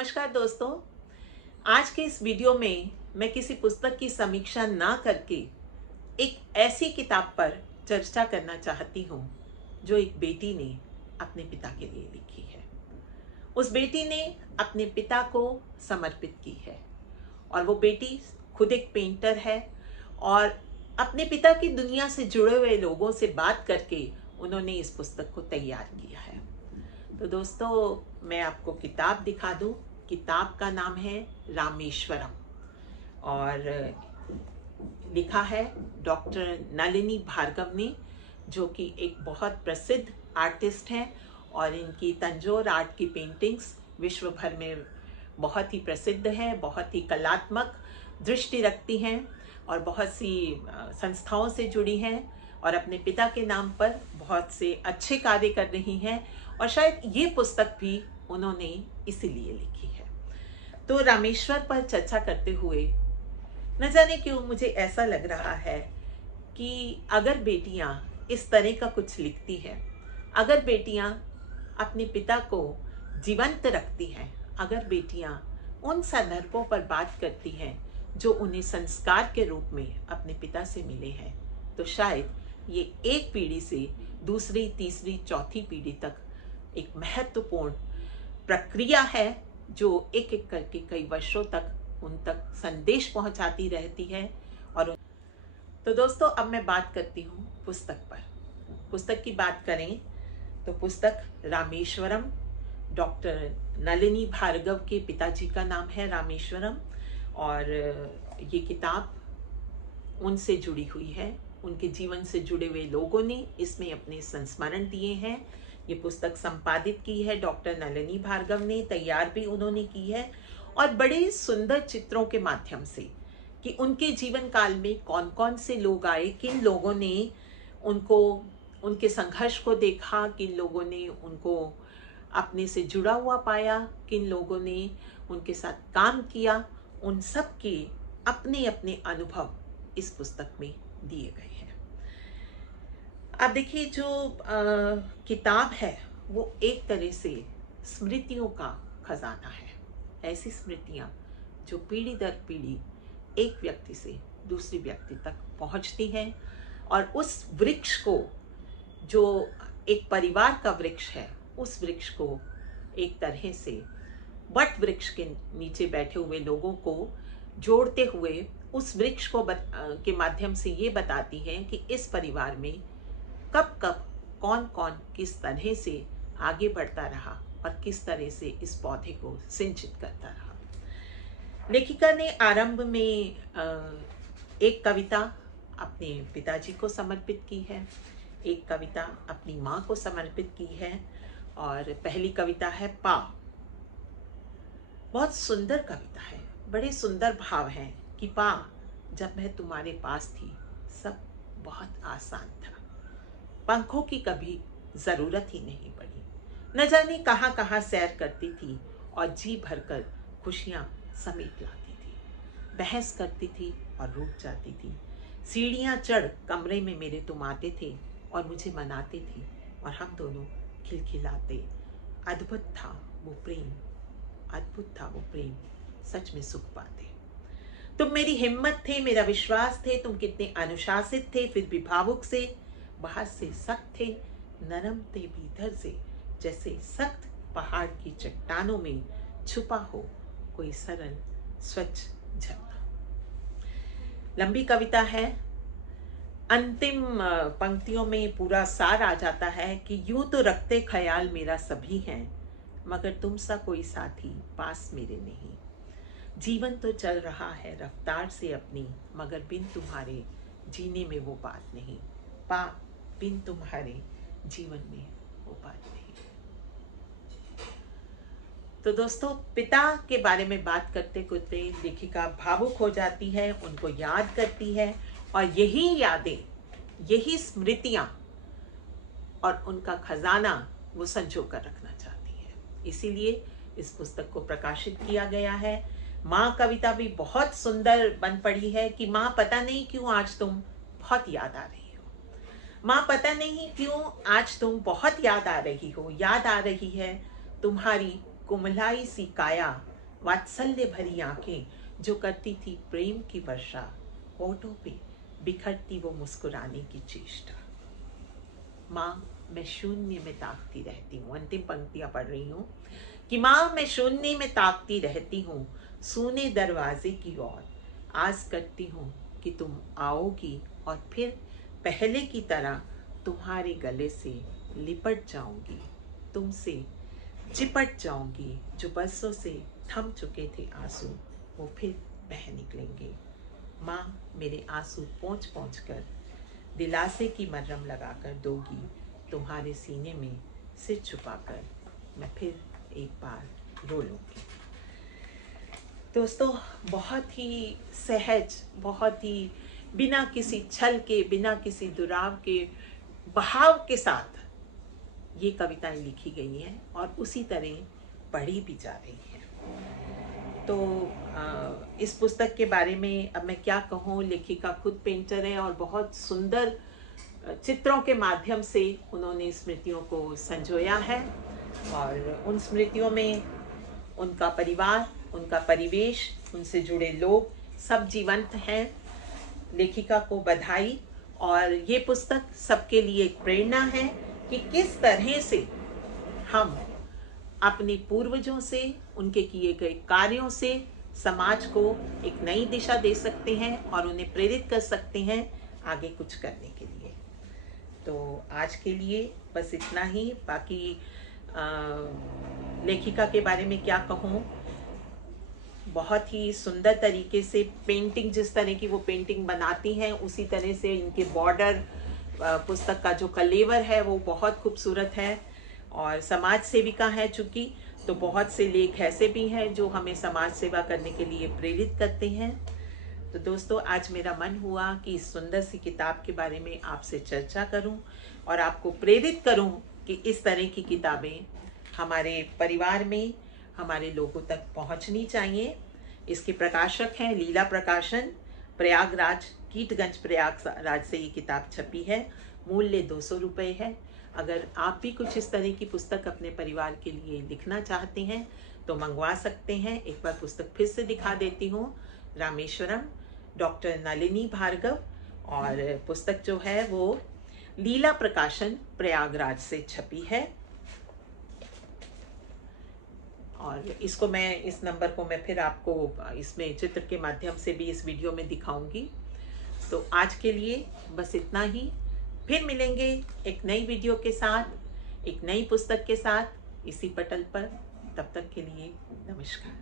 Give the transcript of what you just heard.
नमस्कार दोस्तों। आज के इस वीडियो में मैं किसी पुस्तक की समीक्षा ना करके एक ऐसी किताब पर चर्चा करना चाहती हूँ जो एक बेटी ने अपने पिता के लिए लिखी है। उस बेटी ने अपने पिता को समर्पित की है और वो बेटी खुद एक पेंटर है और अपने पिता की दुनिया से जुड़े हुए लोगों से बात करके उन्होंने इस पुस्तक को तैयार किया है। तो दोस्तों, मैं आपको किताब दिखा दूं। किताब का नाम है रामेश्वरम और लिखा है डॉक्टर नलिनी भार्गव ने, जो कि एक बहुत प्रसिद्ध आर्टिस्ट हैं और इनकी तंजौर आर्ट की पेंटिंग्स विश्व भर में बहुत ही प्रसिद्ध है, बहुत ही कलात्मक दृष्टि रखती हैं और बहुत सी संस्थाओं से जुड़ी हैं और अपने पिता के नाम पर बहुत से अच्छे कार्य कर रही हैं और शायद ये पुस्तक भी उन्होंने इसीलिए लिखी है। तो रामेश्वर पर चर्चा करते हुए न जाने क्यों मुझे ऐसा लग रहा है कि अगर बेटियां इस तरह का कुछ लिखती हैं, अगर बेटियां अपने पिता को जीवंत रखती हैं, अगर बेटियां उन संदर्भों पर बात करती हैं जो उन्हें संस्कार के रूप में अपने पिता से मिले हैं, तो शायद ये एक पीढ़ी से दूसरी, तीसरी, चौथी पीढ़ी तक एक महत्वपूर्ण प्रक्रिया है जो एक एक करके कई वर्षों तक उन तक संदेश पहुंचाती रहती है। और तो दोस्तों, अब मैं बात करती हूँ पुस्तक पर। पुस्तक की बात करें तो पुस्तक रामेश्वरम, डॉक्टर नलिनी भार्गव के पिताजी का नाम है रामेश्वरम और ये किताब उनसे जुड़ी हुई है। उनके जीवन से जुड़े हुए लोगों ने इसमें अपने संस्मरण दिए हैं। ये पुस्तक संपादित की है डॉक्टर नलिनी भार्गव ने, तैयार भी उन्होंने की है और बड़े सुंदर चित्रों के माध्यम से कि उनके जीवन काल में कौन कौन से लोग आए, किन लोगों ने उनको, उनके संघर्ष को देखा, किन लोगों ने उनको अपने से जुड़ा हुआ पाया, किन लोगों ने उनके साथ काम किया, उन सब के अपने अपने अनुभव इस पुस्तक में दिए गए हैं। अब देखिए, जो किताब है वो एक तरह से स्मृतियों का खजाना है। ऐसी स्मृतियां जो पीढ़ी दर पीढ़ी एक व्यक्ति से दूसरी व्यक्ति तक पहुंचती हैं और उस वृक्ष को, जो एक परिवार का वृक्ष है, उस वृक्ष को एक तरह से वट वृक्ष के नीचे बैठे हुए लोगों को जोड़ते हुए उस वृक्ष को के माध्यम से ये बताती हैं कि इस परिवार में कब कब कौन कौन किस तरह से आगे बढ़ता रहा और किस तरह से इस पौधे को सिंचित करता रहा। लेखिका ने आरंभ में एक कविता अपने पिताजी को समर्पित की है, एक कविता अपनी माँ को समर्पित की है और पहली कविता है पा। बहुत सुंदर कविता है, बड़े सुंदर भाव हैं कि पा, जब मैं तुम्हारे पास थी सब बहुत आसान था, पंखों की कभी जरूरत ही नहीं पड़ी, न जाने कहाँ कहाँ सैर करती थी और जी भरकर खुशियाँ समेट लाती थी, बहस करती थी और रुक जाती थी, सीढ़ियाँ चढ़ कमरे में मेरे तुम आते थे और मुझे मनाते थे और हम दोनों खिलखिलाते। अद्भुत था वो प्रेम, अद्भुत था वो प्रेम, सच में सुख पाते। तुम मेरी हिम्मत थे, मेरा विश्वास थे, तुम कितने अनुशासित थे फिर भी भावुक से, बाहर से सख्त थे, नरम थे भीतर से, जैसे सख्त पहाड़ की चट्टानों में छुपा हो कोई सरल स्वच्छ झरना। लंबी कविता है। अंतिम पंक्तियों में पूरा सार आ जाता है कि यूं तो रखते ख्याल मेरा सभी हैं, मगर तुम सा कोई साथी पास मेरे नहीं, जीवन तो चल रहा है रफ्तार से अपनी, मगर बिन तुम्हारे जीने में वो बात नहीं, पा, बिन तुम्हारे जीवन में वो बात नहीं। तो दोस्तों, पिता के बारे में बात करते करते लेखिका भावुक हो जाती है, उनको याद करती है और यही यादें, यही स्मृतियां और उनका खजाना वो संजो कर रखना चाहती है। इसीलिए इस पुस्तक को प्रकाशित किया गया है। माँ कविता भी बहुत सुंदर बन पड़ी है कि माँ, पता नहीं क्यों आज तुम बहुत याद आ रही हो, माँ पता नहीं क्यों आज तुम बहुत याद आ रही हो, याद आ रही है तुम्हारी कुमलाई सी काया वात्सल्य भरी आंखें जो करती थी प्रेम की वर्षा, होठों पे बिखरती वो मुस्कुराने की चेष्टा। माँ, मैं शून्य में ताकती रहती हूँ, अंतिम पंक्तियां पढ़ रही हूँ कि माँ, मैं शून्य में ताकती रहती हूँ सूने दरवाजे की ओर, आस करती हूँ कि तुम आओगी और फिर पहले की तरह तुम्हारे गले से लिपट जाऊंगी, तुमसे चिपट जाऊंगी। जो बरसों से थम चुके थे आंसू वो फिर बह निकलेंगे। माँ, मेरे आंसू पोंछ पोंछ कर दिलासे की मरहम लगाकर दोगी, तुम्हारे सीने में सिर छुपाकर मैं फिर एक बार रो लूँगी। दोस्तों, बहुत ही सहज, बहुत ही बिना किसी छल के, बिना किसी दुराव के, बहाव के साथ ये कविताएं लिखी गई हैं और उसी तरह पढ़ी भी जा रही हैं। तो इस पुस्तक के बारे में अब मैं क्या कहूँ। लेखिका खुद पेंटर है और बहुत सुंदर चित्रों के माध्यम से उन्होंने स्मृतियों को संजोया है और उन स्मृतियों में उनका परिवार, उनका परिवेश, उनसे जुड़े लोग सब जीवंत हैं। लेखिका को बधाई। और ये पुस्तक सबके लिए एक प्रेरणा है कि किस तरह से हम अपने पूर्वजों से, उनके किए गए कार्यों से समाज को एक नई दिशा दे सकते हैं और उन्हें प्रेरित कर सकते हैं आगे कुछ करने के लिए। तो आज के लिए बस इतना ही। बाकी लेखिका के बारे में क्या कहूँ, बहुत ही सुंदर तरीके से पेंटिंग, जिस तरह की वो पेंटिंग बनाती हैं उसी तरह से इनके बॉर्डर, पुस्तक का जो कलेवर है वो बहुत खूबसूरत है। और समाज सेविका है चूँकि, तो बहुत से लेख ऐसे भी हैं जो हमें समाज सेवा करने के लिए प्रेरित करते हैं। तो दोस्तों, आज मेरा मन हुआ कि इस सुंदर सी किताब के बारे में आपसे चर्चा करूं और आपको प्रेरित करूं कि इस तरह की किताबें हमारे परिवार में, हमारे लोगों तक पहुंचनी चाहिए। इसके प्रकाशक हैं लीला प्रकाशन, प्रयागराज, कीटगंज प्रयागराज से ये किताब छपी है। मूल्य 200 रुपये है। अगर आप भी कुछ इस तरह की पुस्तक अपने परिवार के लिए लिखना चाहते हैं तो मंगवा सकते हैं। एक बार पुस्तक फिर से दिखा देती हूँ। रामेश्वरम, डॉक्टर नलिनी भार्गव, और पुस्तक जो है वो लीला प्रकाशन प्रयागराज से छपी है। और इसको मैं, इस नंबर को मैं फिर आपको इसमें चित्र के माध्यम से भी इस वीडियो में दिखाऊंगी। तो आज के लिए बस इतना ही। फिर मिलेंगे एक नई वीडियो के साथ, एक नई पुस्तक के साथ इसी पटल पर। तब तक के लिए नमस्कार।